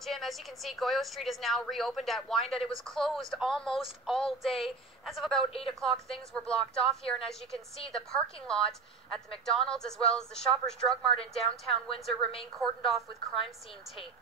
Jim, as you can see, Goyo Street is now reopened at Wyandotte. It was closed almost all day. As of about 8 o'clock, things were blocked off here. And as you can see, the parking lot at the McDonald's as well as the Shoppers Drug Mart in downtown Windsor remain cordoned off with crime scene tape.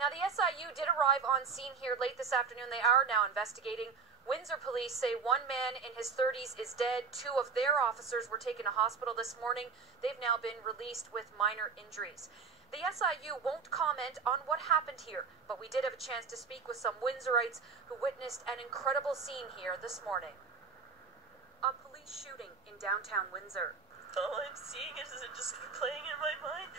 Now, the SIU did arrive on scene here late this afternoon. They are now investigating. Windsor police say one man in his 30s is dead. Two of their officers were taken to hospital this morning. They've now been released with minor injuries. The SIU won't comment on what happened here, but we did have a chance to speak with some Windsorites who witnessed an incredible scene here this morning. A police shooting in downtown Windsor. All I'm seeing is it just playing in my mind.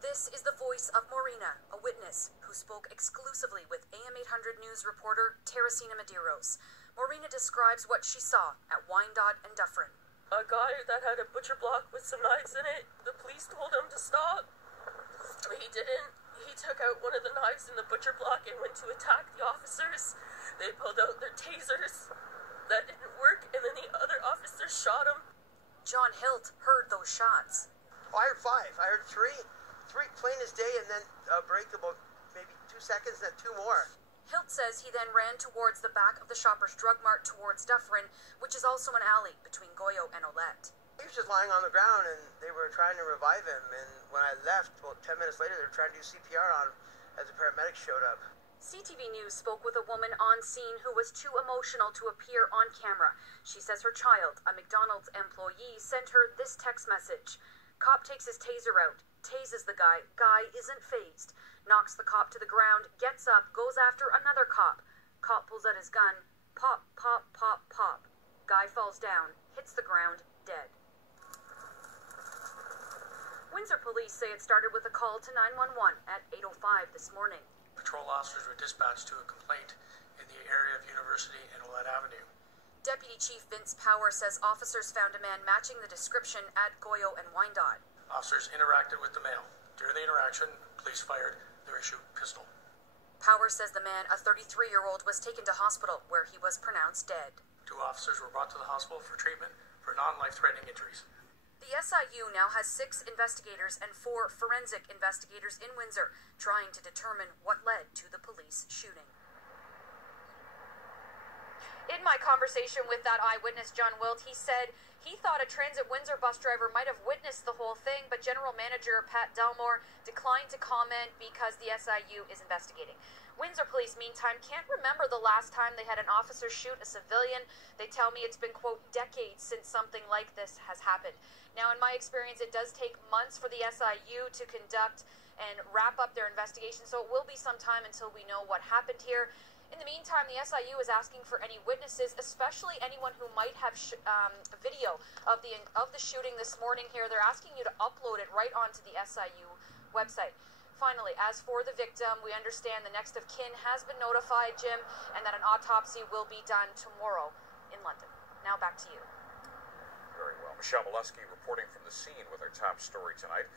This is the voice of Morena, a witness who spoke exclusively with AM 800 News reporter Teresina Medeiros. Morena describes what she saw at Wyandotte and Dufferin. A guy that had a butcher block with some knives in it, the police told him to stop. He didn't. He took out one of the knives in the butcher block and went to attack the officers. They pulled out their tasers. That didn't work, and then the other officer shot him. John Hilt heard those shots. I heard 5. I heard 3 plain as day, and then a break about maybe 2 seconds, then 2 more. Hilt says he then ran towards the back of the Shoppers Drug Mart towards Dufferin, which is also an alley between Goyo and Olette. He was just lying on the ground, and they were trying to revive him, and when I left, about 10 minutes later, they were trying to do CPR on him as the paramedics showed up. CTV News spoke with a woman on scene who was too emotional to appear on camera. She says her child, a McDonald's employee, sent her this text message. Cop takes his taser out, tases the guy. Guy isn't fazed. Knocks the cop to the ground, gets up, goes after another cop. Cop pulls out his gun. Pop, pop, pop, pop. Guy falls down, hits the ground, dead. Windsor police say it started with a call to 911 at 8:05 this morning. Patrol officers were dispatched to a complaint in the area of University and Olette Avenue. Deputy Chief Vince Power says officers found a man matching the description at Goyo and Wyandotte. Officers interacted with the male. During the interaction, police fired their issue pistol. Power says the man, a 33-year-old, was taken to hospital where he was pronounced dead. 2 officers were brought to the hospital for treatment for non-life-threatening injuries. The SIU now has 6 investigators and 4 forensic investigators in Windsor trying to determine what led to the police shooting. In my conversation with that eyewitness, John Wilt, he said he thought a Transit Windsor bus driver might have witnessed the whole thing, but General Manager Pat Delmore declined to comment because the SIU is investigating. Windsor Police, meantime, can't remember the last time they had an officer shoot a civilian. They tell me it's been, quote, decades since something like this has happened. Now, in my experience, it does take months for the SIU to conduct and wrap up their investigation, so it will be some time until we know what happened here. In the meantime, the SIU is asking for any witnesses, especially anyone who might have video of the shooting this morning here. They're asking you to upload it right onto the SIU website. Finally, as for the victim, we understand the next of kin has been notified, Jim, and that an autopsy will be done tomorrow in London. Now back to you. Very well. Michelle Molesky reporting from the scene with our top story tonight.